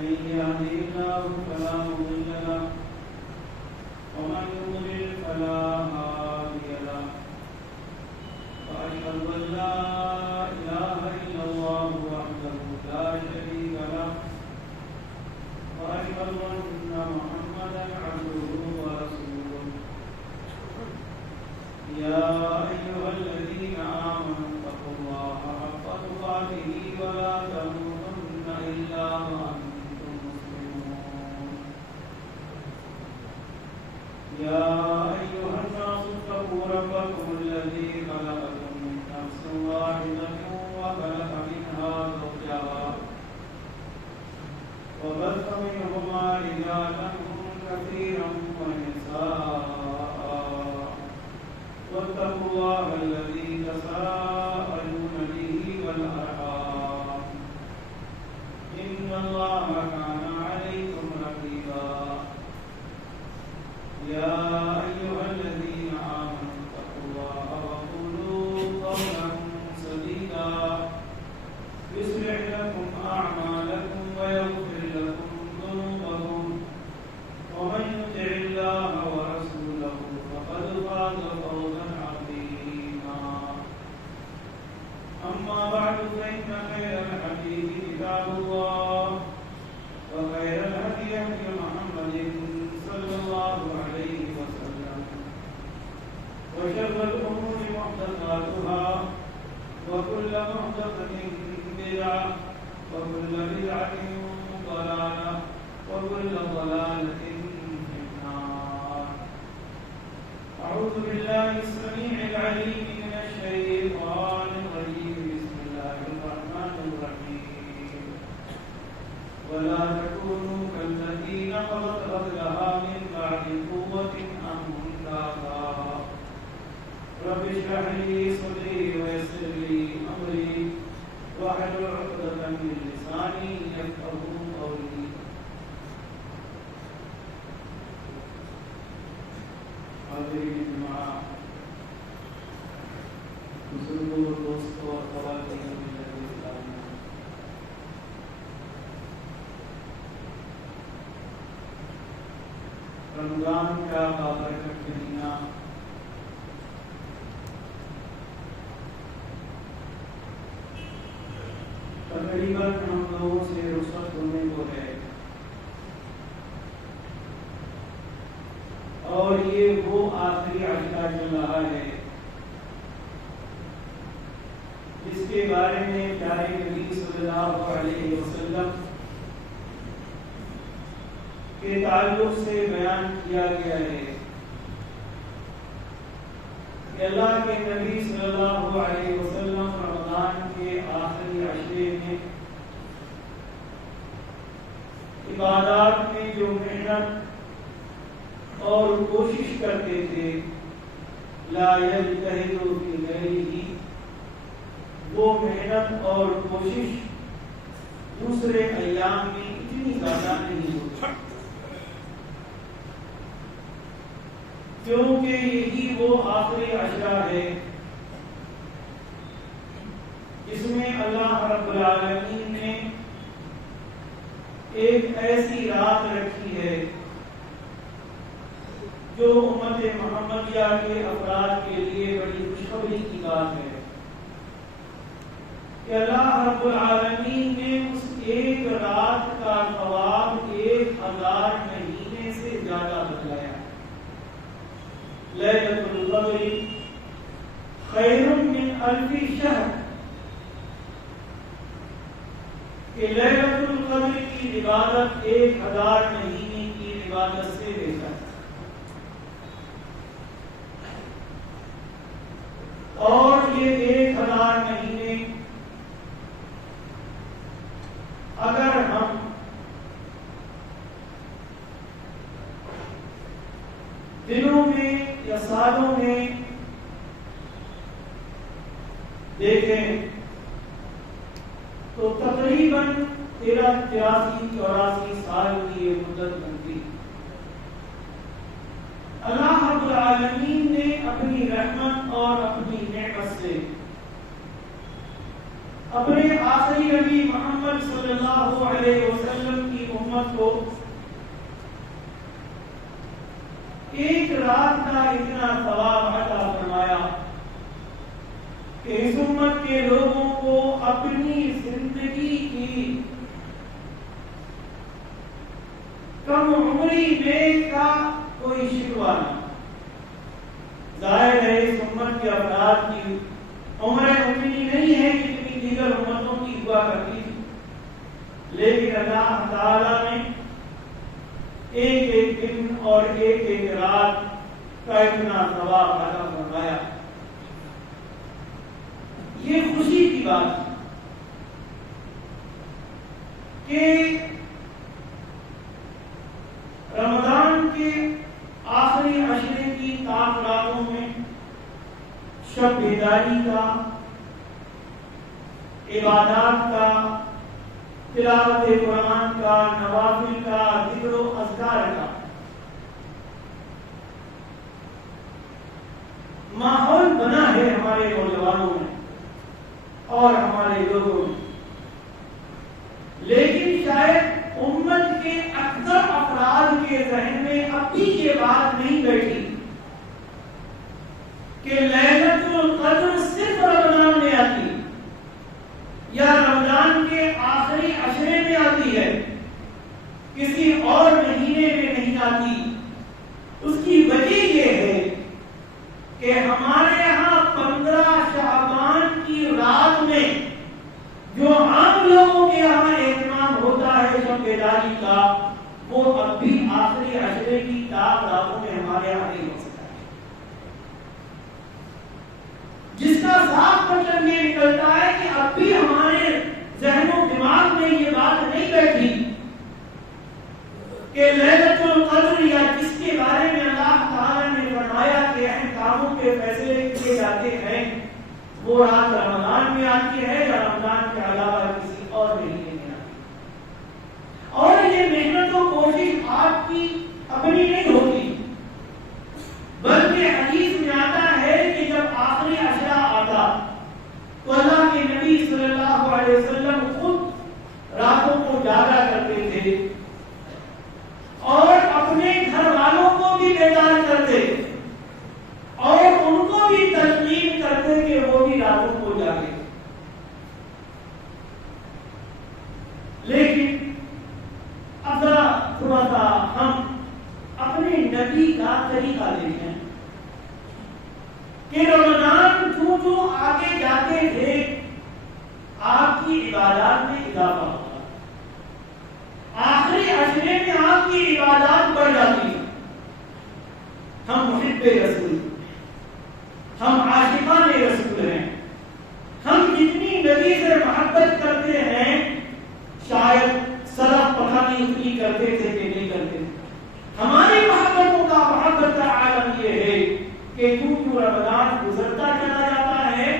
من يهده الله فلا مضل له ومن يضلل فلا هادي له وأشهد أن لا إله إلا الله وحده لا شريك له وأشهد أن محمدا عبده ورسوله يا أيها الذين آمنوا اتقوا الله حق تقاته ولا تموتن إلا وأنتم مسلمون يا أيها الناس اتقوا ربكم الذي خلقكم من نفس واحدة وخلق منها زوجها وبث منهما رجالا كثيرا ونساء واتقوا الله الذي تساءلون به والأرحام إن الله كان عليكم رقيبا يا أيها الذين آمنوا اتقوا الله وقولوا قولا سديدا يصلح لكم أعمالكم ويغفر لكم ذنوبكم ومن يطع الله ورسوله فقد فاز فوزا عظيما أما بعد فإن خير الحديث كتاب الله وخير الهدي هدي محمد صلى الله عليه وسلم وشر الأمور محدثاتها وكل محدثة بدعة وكل بدعة ضلالة وكل ضلالة في النار. أعوذ بالله السميع العليم من الشيطان الرجيم. بسم الله الرحمن الرحيم. ولا تكونوا كالتي نقضت غزلها من بعد قوة أنكاثا رب اشرح لي صدري ويسر لي أمري واحلل عقدة من لساني يفقهوا قولي. حاضرین جماعہ، بزرگوں، دوستوں اور خواتین ملت اسلامیہ، رمضان کا بابرکت مہینہ تقریباً ہم لوگوں سے رخصت ہونے کو ہے، اور یہ وہ آخری عشرہ چل رہا ہے جس کے بارے میں پیارے نبی صلی اللہ علیہ وسلم کے تعلق سے بیان کیا گیا ہے کہ اللہ کے نبی صلی اللہ علیہ وسلم رمضان کے آخری عشرے میں عبادات میں جو محنت اور کوشش کرتے تھے، لا یجتہد فی غیرہ، وہ محنت اور کوشش دوسرے ایام میں اتنی زیادہ نہیں ہوتی، کیونکہ یہی وہ آخری عشرہ ہے جس میں اللہ رب العالمین نے ایک ایسی رات رکھی ہے جو امت محمدیہ کے افراد کے لیے بڑی خوشخبری کی بات ہے کہ اللہ رب العالمین نے اس ایک رات کا ثواب 1000 مہینے سے زیادہ بتلایا۔ لیلۃ القدر خیر من 1000 شہر، کہ لیلۃ القدر کی عبادت 1000 مہینے کی عبادت سے بہتر ہے، اور یہ 1000 مہینے اگر ہم دنوں میں یا سالوں میں دیکھیں تو تقریباً 83-84 سال کی یہ مدت بنتی۔ اللہ رب العالمین نے اپنی رحمت اور اپنی نعمت سے اپنے آخری نبی محمد صلی اللہ علیہ وسلم کی امت کو ایک رات کا اتنا ثواب عطا فرمایا کہ اس امت کے لوگوں کو اپنی زندگی کی کم عمری میں کا کوئی شکوہ نہ. ظاہر ہے اس امت کے افراد کی عمر اتنی نہیں ہے جتنی دیگر امتوں کی ہوا کرتی تھی، لیکن اللہ تعالیٰ نے ایک ایک دن اور ایک ایک رات کا اتنا ثواب عطا فرمایا. یہ خوشی کی بات ہے کہ رمضان کے آخری عشرے کی تاک راتوں میں شب بیداری کا، عبادات کا، تلاوت قرآن کا، نوافل کا، ذکر و اذکار کا ماحول بنا ہے ہمارے نوجوانوں میں اور ہمارے لوگوں میں. لیکن شاید امت کے اکثر افراد کے ذہن میں اب بھی یہ بات نہیں بیٹھی کہ لیلۃ القدر صرف رمضان میں آتی یا رمضان کے آخری عشرے میں آتی ہے، کسی اور مہینے میں نہیں آتی. اس کی وجہ یہ ہے کہ ہمارے یہاں 15 شعبان کی رات میں جو عام لوگوں کے یہاں اہتمام ہوتا ہے شب بیداری کا، وہ اب بھی آخری عشرے کی تاک راتوں میں ہمارے یہاں نہیں ہو سکتا ہے. جس کا صاف مطلب یہ نکلتا ہے کہ اب بھی ہمارے ذہن و دماغ میں یہ بات نہیں بیٹھی کہ لیلۃ القدر یا جس کے بارے میں اللہ تعالیٰ نے فرمایا کہ اہم کاموں کے فیصلے کیے جاتے ہیں، وہ رات رمضان میں آتی ہے یا رمضان کے علاوہ کسی اور مہینے میں آتی ہے. اور یہ محنت و کوشش آپ کی اپنی نہیں ہوتی، بلکہ حدیث میں آتا ہے کہ جب آخری عشرہ آتا تو اللہ کے نبی صلی اللہ علیہ وسلم خود راتوں کو جاگا کرتے تھے اور اپنے گھر والوں کو بھی بیدار کرتے اور ان کو بھی تسلیم کرتے کہ وہ بھی راتوں کو جاگے. لیکن اب ذرا تھوڑا سا ہم اپنے نبی کا طریقہ دیکھیں کہ رمضان جو آگے جاتے تھے آپ کی عبادات میں اضافہ ہوتا، آخری عشرے میں آپ کی عبادات بڑھ جاتی. ہم محب رسول، ہم عاشقان رسول ہیں، ہم جتنی نبی سے محبت کرتے ہیں شاید سلف پتہ نہیں اتنی کرتے تھے کہ نہیں کرتے تھے. ہماری محبت کا عالم یہ ہے کہ کیوں رمضان گزرتا چلا جاتا ہے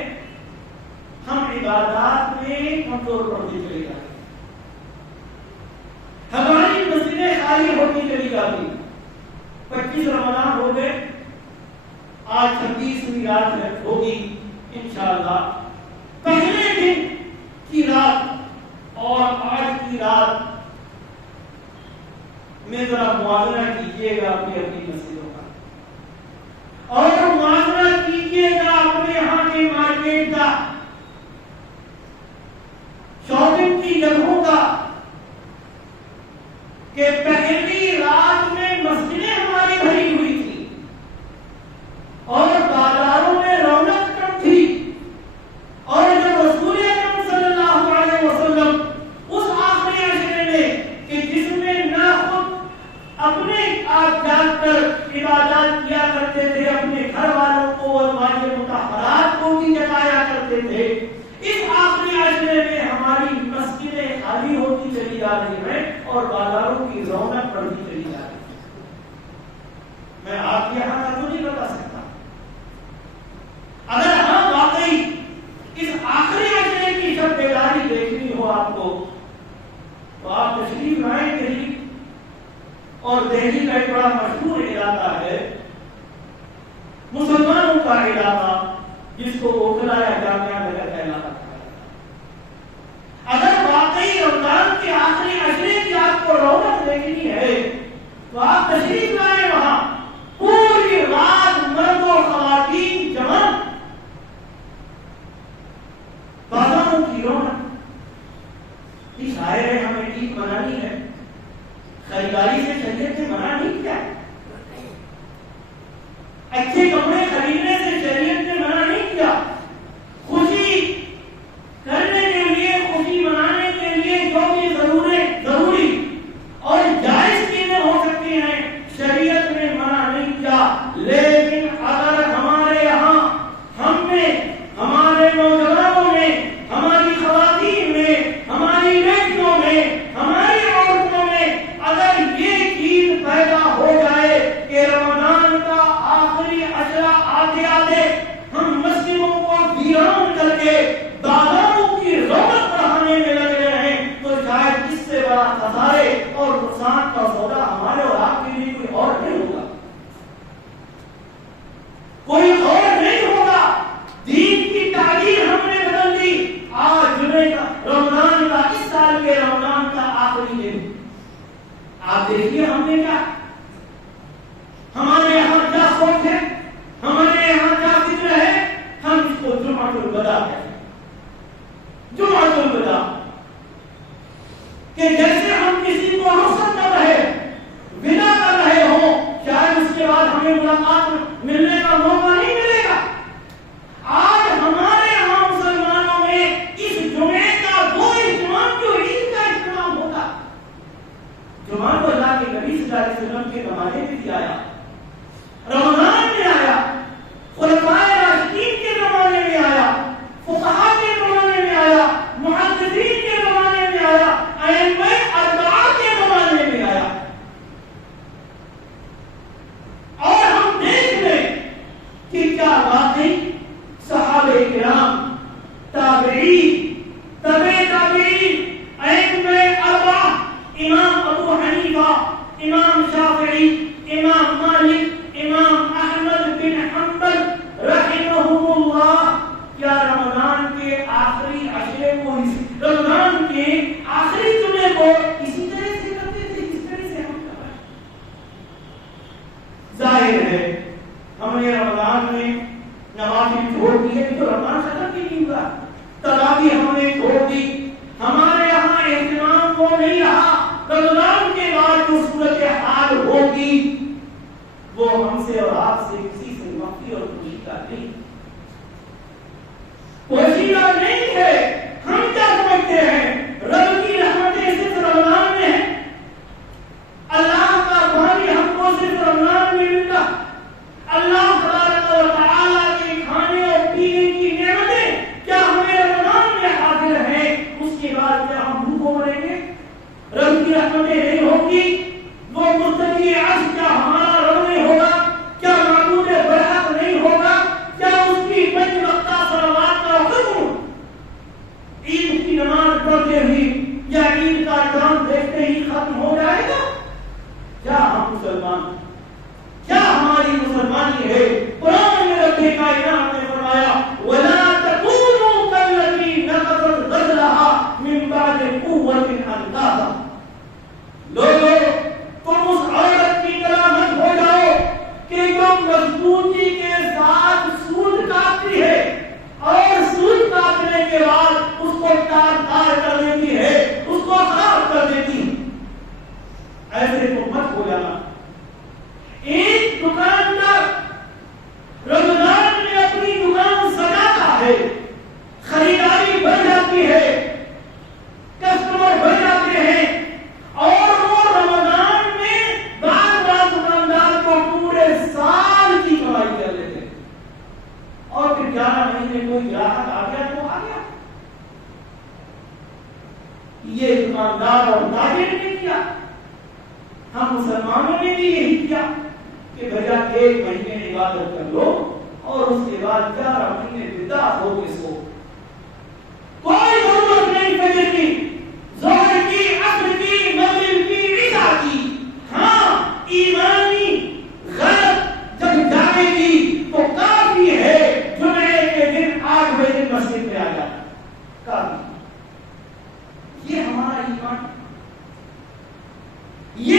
ہم عبادات میں کمزور پڑتے چلے جاتے ہیں، ہماری مسجدیں خالی ہوتی چلی جاتی. 25 رمضان ہو گئے، آج 26ویں رات ہوگی انشاءاللہ. پہلے دن کی رات اور آج کی رات میں ذرا موازنہ کیجیے گا اپنی مسجدوں کا، اور موازنہ کیجیے گا اپنے یہاں کے مارکیٹ کا، شاپنگ کی جگہوں کا، کہ پہلی رات میں مسجدیں ہماری بھری ہوئی تھی اور بازاروں میں رونق کم تھی، اور جب رسول اکرم صلی اللہ علیہ وسلم اس آخری عشرے میں کہ جس میں نہ خود اپنے آپ جاگ کر عبادات کیا کرتے تھے، اپنے گھر والوں کو ازواج مطہرات کو بھی جگایا کرتے تھے، اس آخری عشرے میں ہماری مسجدیں خالی ہوتی چلی جا رہی ہیں اور بازاروں کی رونق بڑھتی چلی جا رہی ہے. میں آپ کے یہاں کا تو نہیں بتا سکتا. اگر ہم واقعی اس آخری عشرے کی شب بیداری دیکھنی ہو آپ کو تو آپ تشریف لائیں دہلی، اور دہلی کا ایک بڑا مشہور علاقہ ہے مسلمانوں کا علاقہ جس کو اوکھلا یا جامعہ نگر کا علاقہ کہا جاتا ہے. اگر واقعی رمضان کے آخری عشرے کی آپ کو رونق دیکھنی ہے تو آپ تشریف لائیں وہاں، پوری رات مرد و خواتین جمع، بازاروں کی رونق۔ ظاہر ہے ہمیں عید منانی ہے، خریداری سے شریعت نے منع نہیں کیا، اچھے کپڑے خریدنے سے شریعت نے منع نہیں کیا، خوشی کرنے کے لیے، خوشی منانے کے لیے جو بھی ضروری اور جائز چیزیں ہو سکتی ہیں شریعت نے منع نہیں کیا۔ لیکن اگر ہمارے یہاں ہم نے، ہمارے نوجوانوں نے، ہماری خواتین نے، ہماری بیٹیوں میں، ہماری عورتوں میں اگر یہ چیز پیدا ہو جائے کہ رمضان کا آخری عشرہ آتے آتے ہم مسجدوں کو ویران کر کے بازاروں کی رونق بڑھانے میں لگے رہے، تو شاید اس سے بڑا خسارے اور نقصان کا سودا ہمارے اور آپ کے لیے کوئی اور نہیں ہوگا، کوئی اور نہیں ہوگا۔ دین کی تعبیر ہم نے بدل دی۔ آج جمعے کا، رمضان کا، اس سال کے رمضان کا آخری دن، آپ دیکھیے ہم نے کیا، ہمارے یہاں کیا سوچ ہے، ہمارے یہاں کیا فکر ہے، ہم اس کو جمعۃ الوداع کہتے ہیں، جمعۃ الوداع، کہ جیسے ہم کسی کو رخصت کر رہے، ودا کر رہے ہوں، شاید اس کے بعد ہمیں ملاقات ملنے کا موقع نہیں ملے گا۔ آج ہمارے یہاں مسلمانوں میں اس جمعے کا وہ اہتمام جو عید کا اہتمام ہوتا، جمعہ تو اللہ کے نبی صلی اللہ علیہ وسلم کے زمانے میں بھی آیا، رمضان میں آیا، خلفائے راشدین کے زمانے میں آیا، فقہاء کے زمانے میں آیا، محدثین کے زمانے میں آیا، ائمہ اربعہ کے زمانے میں آیا، اور ہم دیکھ لیں کہ کیا واقعی صحابہ کرام، تابعین، تبع تابعین، ائمہ اربعہ، امام ابو حنیفہ، امام شافعی، امام مالک، امام احمد بن حنبل رحمہم اللہ، کیا رمضان کے آخری عشرے کو، رمضان کے آخری جمعے کو اسی طرح سے کرتے تھے جس طرح سے ہم کر رہے ہیں؟ ظاہر ہے ہم نے رمضان میں نوافل چھوڑ دیے تو رمضان ختم بھی نہیں ہوا، تراویح ہم نے چھوڑ دی، ہمارے یہاں اہتمام وہ نہیں رہا۔ رمضان کے بعد جو صورت حال ہوگی وہ ہم سے اور آپ سے کسی سے مخفی اور پوشیدہ نہیں، پوشیدہ نہیں ہے۔ ہم کیا سمجھتے ہیں رب کی رحمتیں صرف رمضان میں ہیں، اللہ کا پانی ہم کو صرف رمضان میں ملتا، اللہ تبارک و تعالیٰ کے کھانے اور پینے کی نعمتیں کیا ہمیں رمضان میں حاضر ہیں، اس کے بعد کیا ہم بھوکوں مریں گے؟ رب کی رحمتیں نہیں ہوگی، وہ مستقی عرش کیا ہمارا رب نہیں ہوگا؟ کیا معبود برحق نہیں ہوگا؟ کیا اس کی پنج وقتہ صلوات کا حکم عید کی نماز پڑھتے ہی یا عید کا چاند دیکھتے ہی ختم ہو جائے گا؟ کیا ہم مسلمان، کیا ہماری مسلمانی ہے؟ قرآن میں رب کائنات نے فرمایا وَلَا تَكُونُوا كَالَّتِي نَقَضَتْ غَزْلَهَا مِن بَعْدِ قُوَّةٍ أَنْكَاثًا، لوگوں تم اس عورت کی طرح مت ہو جاؤ کہ جو مضبوطی کے ساتھ سود کاٹتی ہے اور سود کاٹنے کے بعد اس کو تار کر دیتی ہے، اس کو خراب کر دیتی ہے، ایسے تو مت ہو جانا۔ ایک دکاندار رمضان میں اپنی دکان سجاتا ہے، خریداری بڑھ جاتی ہے، کسٹمر بڑھ جاتے ہیں، اور وہ رمضان میں بعض دکاندار کو پورے سال کی کمائی کر لیتے ہیں، اور پھر 11 مہینے کوئی گراہک آ گیا تو آ گیا۔ یہ دکاندار اور تاجر نے کیا، ہم مسلمانوں نے بھی یہی کیا کہ بھیا 1 مہینے عبادت کر لو اور اس کے بعد 11 مہینے بدعت ہو کے سو، کوئی ضرورت نہیں فجر کی، ظہر کی، عصر کی، مغرب کی، عشاء کی۔ ہاں ایمانی غلط جب جائے گی تو کافی ہے جمعے کے دن 8 بجے مسجد میں آ جانا، کافی۔ یہ ہمارا ایمان، یہ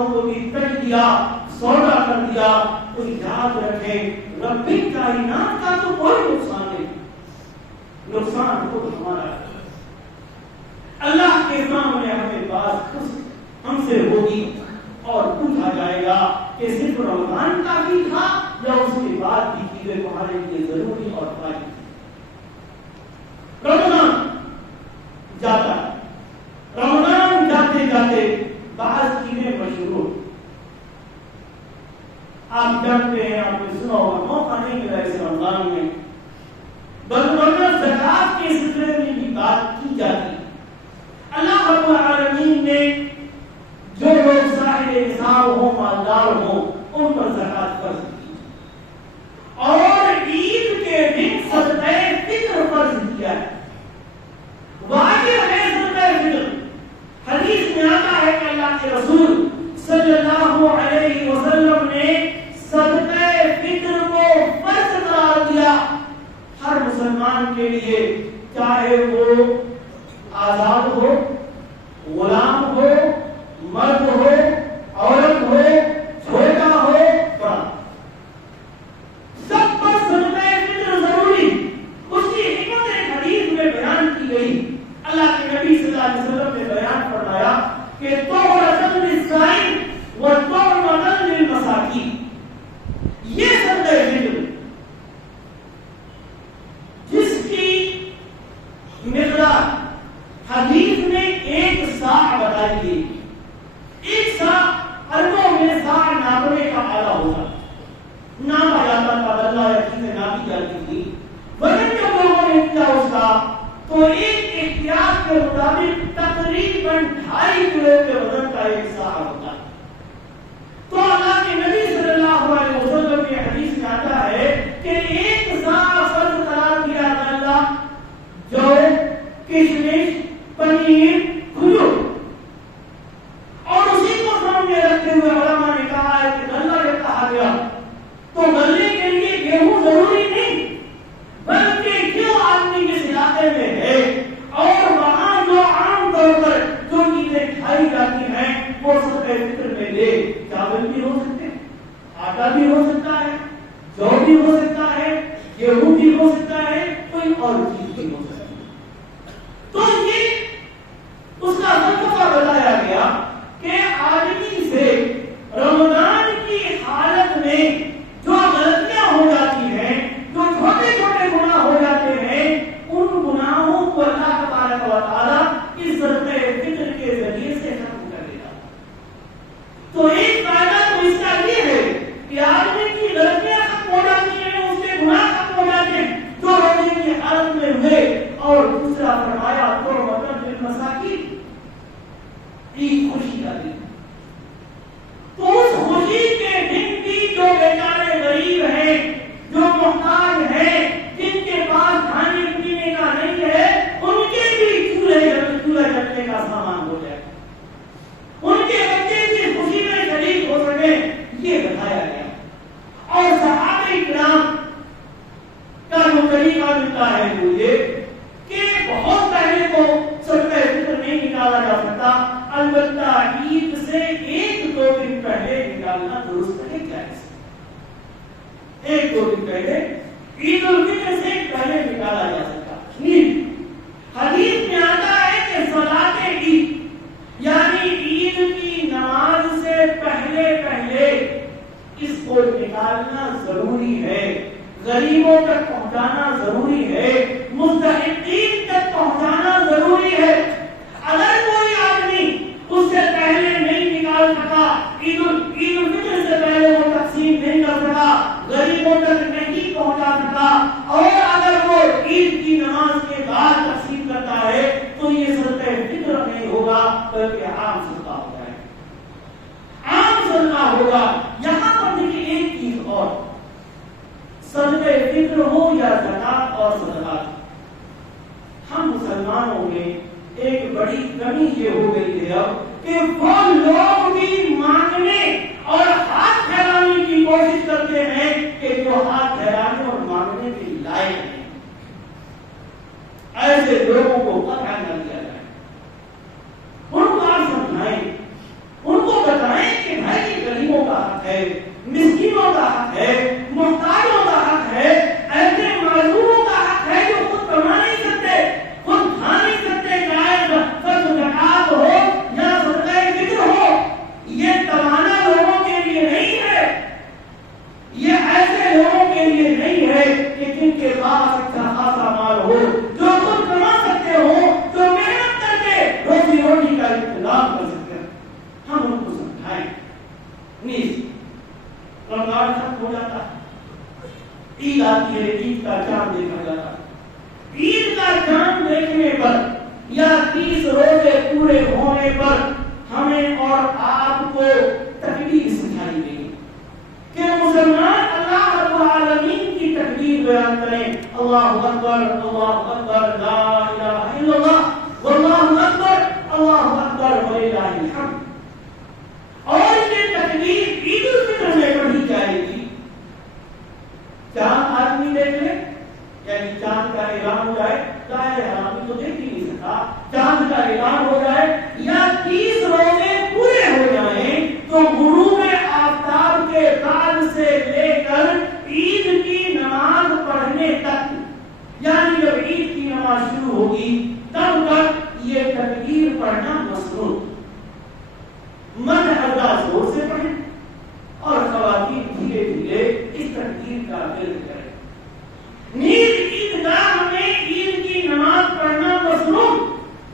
نمازوں کو بھی کٹ دیا، سودا کر دیا، تو یاد رکھے رب کائنات کا تو کوئی نقصان نہیں، نقصان خود ہمارا ہے۔ اللہ کے سامنے ہمیں بات ہم سے ہوگی اور پوچھا جائے گا کہ صرف رمضان کافی تھا یا اس کے بعد کی چیزیں تمہارے لیے ضروری اور واجب تھی۔ رمضان جاتا ہے، رمضان جاتے جاتے بعض چیزیں مشروع، آپ جانتے ہیں، آپ نے سنا ہوگا، موقع نہیں ملا اس رمضان میں، ورنہ زکات کے سلسلے میں بھی بات کی جاتی۔ اللہ رب العالمین نے جو لوگ صاحب نصاب ہوں، مالدار ہوں، ان پر زکات فرض کی، اور عید کے دن صدقہ فطر فرض کیا ہے۔ واجب ہے صدقہ فطر۔ حدیث میں آتا ہے کہ اللہ کے رسول صلی اللہ علیہ وسلم نے صدقہ فطر کو فرض قرار دیا ہر مسلمان کے لیے، چاہے وہ آزاد ہو، غلام ہو، مرد ہو، عورت ہو، چھوٹا ہو، بڑا، سب پر صدقہ فطر ضروری۔ اس کی حکمت ایک حدیث میں بیان کی گئی۔ اللہ کے نبی صلی اللہ علیہ وسلم نے بیان فرمایا کہ طہرۃ للصائم وطعمۃ للمساکین، یہ صدقہ فطر جس کی مقدار حدیث میں ایک ساع بتائی گئی، ایک ساع اربوں میں ساع ناپنے کا آلہ ہوتا، ناپا جاتا تھا، اللہ یا چیزیں ناپی جاتی تھی، وزن جب لوگوں نے کیا اس کا تو ایک احتیاط کے مطابق تقریباً 2.5 کلو کے وزن کا ایک ساع ہوتا ہے۔ تو اللہ کے نبی صلی اللہ علیہ وسلم کی حدیث میں آتا ہے کہ ایک ساع فرض قرار دیا اللہ، جو کشمش، پنیر، کھجور، اور اسی کو سامنے رکھتے ہوئے علماء نے کہا ہے کہ غلہ جب کہا گیا تو غلے کے لیے گیہوں ضروری نہیں، بلکہ جو آدمی جس علاقے میں ہے اور وہاں جو عام طور پر جو چیزیں کھائی جاتی ہیں وہ صدقہ فطر میں لے، چاول بھی ہو سکتے ہیں، آٹا بھی ہو سکتا ہے، جو بھی ہو سکتا ہے، گیہوں بھی ہو سکتا ہے، کوئی اور چیز بھی ہو سکتی ہے۔ تو یہ اس کا فلسفہ بتایا گیا کہ آدمی سے رمضان کی حالت میں جو غلطیاں ہو جاتی ہیں، جو چھوٹے چھوٹے گناہ ہو جاتے ہیں، ان گناہوں کو اللہ تبارک و تعالی اس صدقہ فطر کے ذریعے سے ختم کر دیتا۔ تو ایک فائدہ تو اس کا یہ ہے کہ آدمی کی غلطیاں ختم ہو جاتی ہیں، اس کے گناہ ختم ہو جاتے ہیں جو روزے کی حالت میں ہوئے، اور دوسرا فرمایا تو مطلب مساکین، عید خوشی کا دن، تو اس خوشی کے دن بھی جو بیچارے غریب ہیں، جو محتاج ہیں، جن کے پاس کھانے پینے کا نہیں ہے، ان کے بھی چولہے جلنے کا سامان ہو جائے، ان کے بچے بھی خوشی میں شریک ہو سکے، یہ بتایا گیا۔ اور صحابہ کرام کا جو طریقہ ملتا ہے وہ یہ کہ بہت پہلے تو صدقہ فطر نہیں نکالا جا سکتا، البتہ عید سے 1-2 دن پہلے نکالنا درست ہے، جائز، 1-2 دن پہلے عید الفطر سے پہلے نکالا جا سکتا۔ حدیث میں آتا ہے کہ صلاۃ عید یعنی عید کی نماز سے پہلے پہلے اس کو نکالنا ضروری ہے، غریبوں تک پہنچانا ضروری ہے، مستحقین تک پہنچانا ضروری ہے۔ اگر کوئی آدمی اس سے پہلے نہیں نکال سکا، عید الفطر سے پہلے وہ تقسیم نہیں کر سکا، غریبوں تک نہیں پہنچا سکا، اور اگر وہ عید کی نماز کے بعد تقسیم کرتا ہے تو یہ صدقہ فطر نہیں ہوگا بلکہ عام صدقہ ہوگا، عام صدقہ ہوگا۔ یہاں پر دیکھیے ایک چیز اور، صدقہ فطر ہو یا زکات اور صدقات، ہم مسلمانوں میں ایک بڑی کمی یہ ہو گئی ہے اب کہ وہ لوگ بھی مانگنے اور ہاتھ پھیلانے کی کوشش کرتے ہیں کہ جو ہاتھ پھیلانے اور مانگنے کے لائق ہیں، ایسے لوگوں کو قطع نہ کیا جائے، ان کو آپ سمجھائیں، ان کو بتائیں کہ رمضان ختم ہو جاتا ہے، عید آتی ہے، عید کا چاند دیکھا جاتا ہے۔ عید کا چاند دیکھنے پر یا 30 روزے پورے ہونے پر ہمیں اور آپ کو تکبیر سکھائی گئی کہ مسلمان اللہ رب العالمین کی تکبیر بیان کریں، اللہ اکبر لا الہ الا اللہ واللہ اکبر اللہ اکبر وللہ الحمد۔ اور یہ تکبیر عید الفطر میں پڑھی جائے گی۔ چاند آدمی دیکھ لے، یعنی چاند کا اعلان ہو جائے، ظاہر ہے آدمی تو دیکھ ہی نہیں سکتا، چاند کا اعلان ہو جائے یا 30 روزے پورے ہو جائیں تو غروب آفتاب کے بعد سے لے کر عید کی نماز پڑھنے تک، یعنی جب عید کی نماز شروع ہوگی تب تک یہ تکبیر پڑھنا مسنون، مرد حضرات زور سے پڑھیں اور خواتین دھیرے دھیرے اس تکبیر کا ورد کریں۔ نیز عیدگاہ میں عید کی نماز پڑھنا مسنون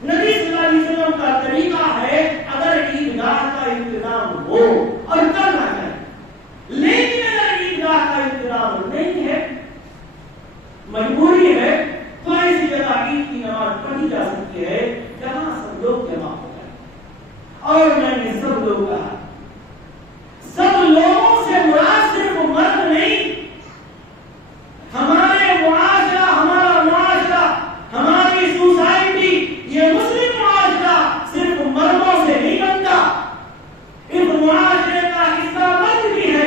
نبی صلی اللہ علیہ وسلم کا طریقہ ہے، اگر عیدگاہ کا انتظام ہو اور کرنا ہے، لیکن اگر عیدگاہ کا انتظام نہیں ہے، مجبوری ہے، تو ایسی جگہ عید کی نماز پڑھی جا سکتی ہے جہاں سب لوگ جمع ہو جائیں۔ اور میں نے سب لوگ کہا، سب لوگوں سے مراد صرف مرد نہیں، ہمارے معاشرہ، ہمارا معاشرہ، ہماری سوسائٹی، یہ مسلم معاشرہ صرف مردوں سے نہیں بنتا، اس معاشرے کا حصہ مرد بھی ہے،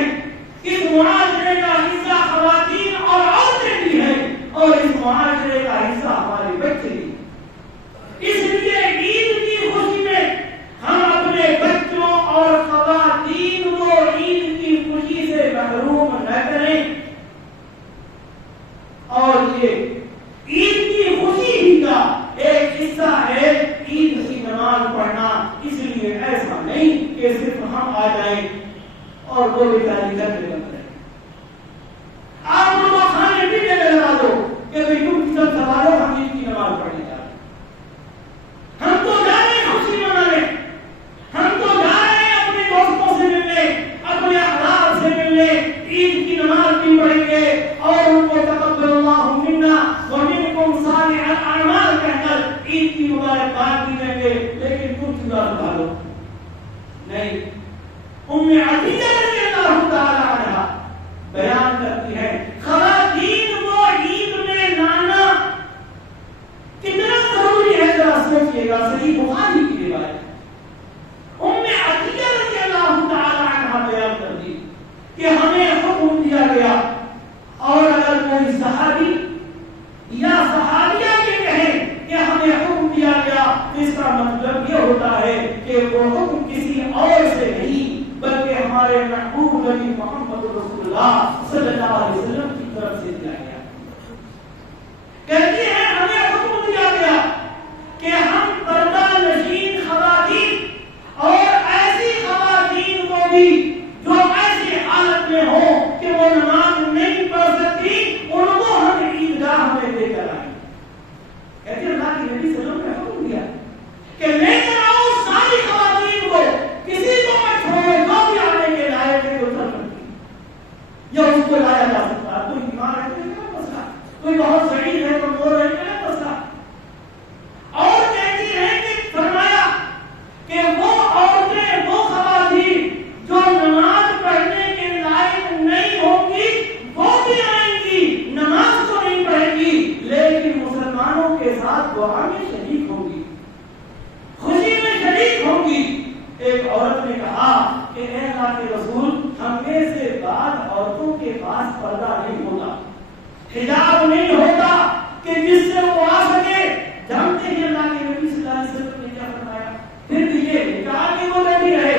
اس معاشرے کا حصہ خواتین اور عورتیں بھی ہیں، اور اس معاشرے کا حصہ ہمارے بچے بھی۔ اس لیے عید کی خوشی میں ہم اپنے بچوں اور خواتین کو عید کی خوشی سے محروم نہ کریں، اور یہ عید کی خوشی ہی کا ایک حصہ ہے عید کی نماز پڑھنا۔ اس لیے ایسا نہیں کہ صرف ہم آ جائیں اور وہ بیچاری گھر میں بند رہے، آپ لوگ کھانے پینے میں لگا دو کہ بھائی تم سب سوالو، ہم عید کی نماز پڑھنے جا رہے ہیں، ہم تو جا رہے ہیں خوشی منانے، ہم تو جا رہے ہیں اپنے دوستوں سے ملنے، اپنے احباب سے ملنے، عید کی نماز بھی پڑھیں گے اور ان کو تقبل اللہ منا ومنکم صالح الاعمال کہہ کر عید کی مبارکباد بھی دیں گے، لیکن تم چلا لگا لو نہیں۔ ام عطیہ رضی اللہ تعالی عنہا بیان کرتی ہے خواتین کو عید میں لانا کتنا ضروری ہے، ذرا سوچئے گا۔ صحیح بخاری کی روایت ام عطیہ رضی اللہ تعالی عنہا بیان کرتی کہ ہمیں حکم دیا گیا، اور اگر کوئی صحابی یا صحابیہ یہ کہیں کہ ہمیں حکم دیا گیا، اس کا مطلب یہ ہوتا ہے کہ وہ حکم کسی اور سے نہیں بلکہ ہمارے محبوب نبی محمد رسول اللہ صلی اللہ علیہ وسلم کی طرف سے دیا گیا۔ کہتی ہے ہمیں حکم دیا گیا کہ ہم پردہ نشین خواتین اور ایسی خواتین کو بھی جو ایسی حالت میں ہو کہ وہ نماز نہیں پڑھ سکتی، ان کو ہم عیدگاہ میں لے کر آئیں۔ کہتے ہیں اللہ کے نبی صلی اللہ علیہ وسلم نے حکم دیا کہ لے کر آؤ ساری خواتین کو، کسی کو مت چھوڑو، جو بھی آنے کے لائق ہے وہ چل سکتی یا اس کو لایا جا سکتا ہے۔ کوئی بیمار ہے تو کیا مسئلہ، کوئی بہت ضعیف ہے تو بول رہے کیا مسئلہ۔ اور کہتی ہے کہ فرمایا کہ وہ عورتیں، وہ خواتین جو نماز پڑھنے کے لائق نہیں ہوں گی وہ بھی آئیں گی، نماز تو نہیں پڑھیں گی لیکن مسلمانوں کے ساتھ دعا میں شریک ہوں گی، خوشی میں شریک ہوں گی۔ ایک عورت نے کہا کہ اے اللہ کے رسول، ہم میں سے بعض عورتوں کے پاس پردہ نہیں ہوتا، حجاب نہیں ہوتا کہ جس سے وہ آ سکے۔ جانتے ہیں اللہ کے نبی صلی اللہ علیہ وسلم نے کیا فرمایا؟ پھر بھی یہ کہا کہ وہ نہیں رہے،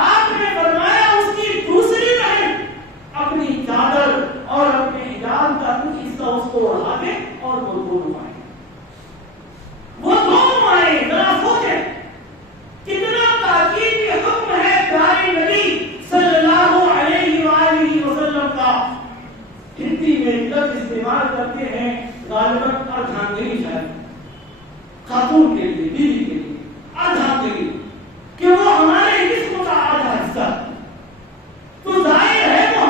آپ نے فرمایا اس کی دوسری بہن اپنی چادر اور اپنے حجاب کا کچھ حصہ اس کو اڑا دے اور وہ دونوں آئے، وہ دونوں آئے۔ ذرا سوچیں کتنا تاکیدی حکم ہے پیارے نبی صلی اللہ علیہ وآلہ وسلم کا۔ ہندی میں لفظ استعمال کرتے ہیں غالباً ارجھانگری، شاید خاتون کے لیے، بیوی کے لیے ارجھانگری، کہ وہ ہمارے جسم کا آدھا حصہ، تو ظاہر ہے وہ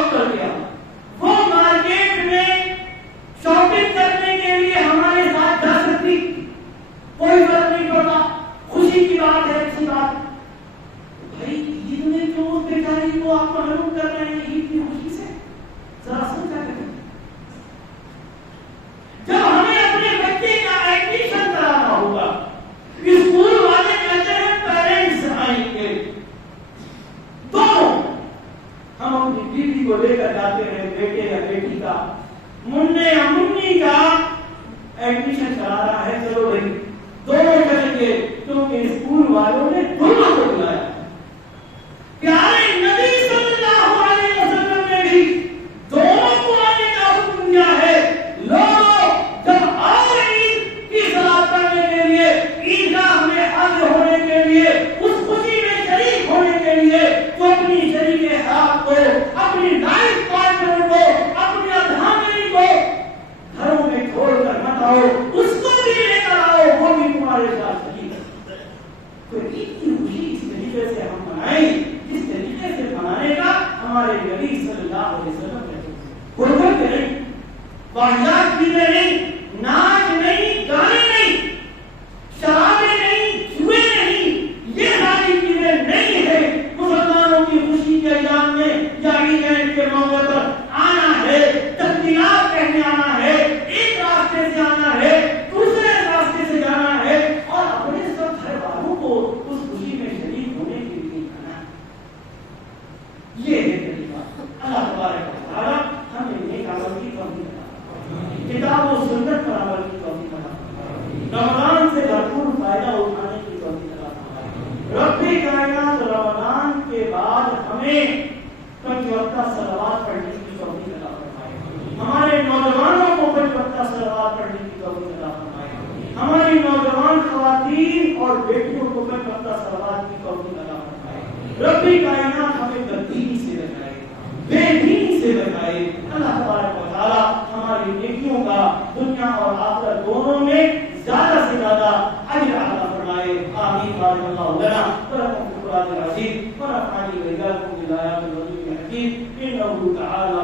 فروخت کر دیا. وہ مارکیٹ میں شاپنگ کرنے کے لیے ہمارے ساتھ جا سکتی, کوئی فرق نہیں پڑتا, خوشی کی بات ہے. اچھی بات بھائی, عید میں کیوں اس بیچاری کو آپ محروم کر رہے ہیں عید کی خوشی سے؟ ذرا سوچا کریں. جب ہمیں اپنے بچے کا ایڈمیشن کرانا ہوگا, اسکول والے کہتے ہیں پیرنٹس آئیں گے, دونوں ہم اپنی بیوی کو لے کر جاتے ہیں, بیٹے یا بیٹی کا, منہ یا منی کا ایڈمیشن کرا رہا ہے, چلو بھائی دونوں چلیں گے, کیونکہ اسکول والوں نے دونوں کو بلایا. پیارے نبی صلی اللہ علیہ وسلم نے بھی دونوں کو آنے کا حکم دیا ہے. لوگوں جب آؤ عید کی صلاۃ پڑھنے کے لیے, عیدگاہ میں حاضر ہونے کے لیے, اس خوشی میں شریک ہونے کے لیے, تو اپنی شریک حق کو, اپنی لائف پارٹنر کو, اپنی ادھامری کو گھروں میں چھوڑ کر مت آؤ, اس کو بھی لے کر آؤ, وہ بھی تمہارے ساتھ شریک ہے. تو عید کی خوشی اس طریقے سے ہم منائیں جس طریقے سے منانے کا ہمارے نبی صلی اللہ علیہ وسلم نے حکم کریں. واحدات چیزیں نہیں, ناچ نہیں, گانے نہیں, شرابیں نہیں, جوئے نہیں, یہ ساری چیزیں نہیں ہے. مسلمانوں کی خوشی کے ایام میں یا ویکینڈ کے موقع پر آنا ہے, تکبیرات کہنے آنا ہے, ایک راستے سے آنا ہے, دوسرے راستے سے جانا ہے, اور اپنے سب گھر والوں کو اس خوشی میں شریک ہونے کے لیے آنا. یہ ہے طریقہ. اللہ تبارک و تعالی ہمیں نیک عمل کی توفیق عطا فرمائے, کتاب و سنت پر عمل کی توفیق عطا فرمائے, رمضان سے بھرپور فائدہ اٹھانے کی توفیق عطا فرمائے. رب کائنات رمضان کے بعد ہمیں 5 وقتہ صلوات پڑھنے کی توفیق عطا فرمائے. ہمارے نوجوانوں کو 5 وقتہ صلوات پڑھنے کی توفیق عطا فرمائے. ہماری نوجوان خواتین اور بیٹیوں کو 5 وقتہ صلوات کی توفیق عطا فرمائے. رب کائنات ہمیں بددینی سے بچائے, بے دینی سے بچائے. اللہ تبارک و تعالی ہماری نیکیوں کا دنیا اور آخرت دونوں میں زیادہ سے زیادہ اجر عطا فرمائے. آمین. بارک اللہ لنا ولکم فی القرآن العظیم ونفعني وإياكم بالآيات والذکر الحکیم. إنه تعالى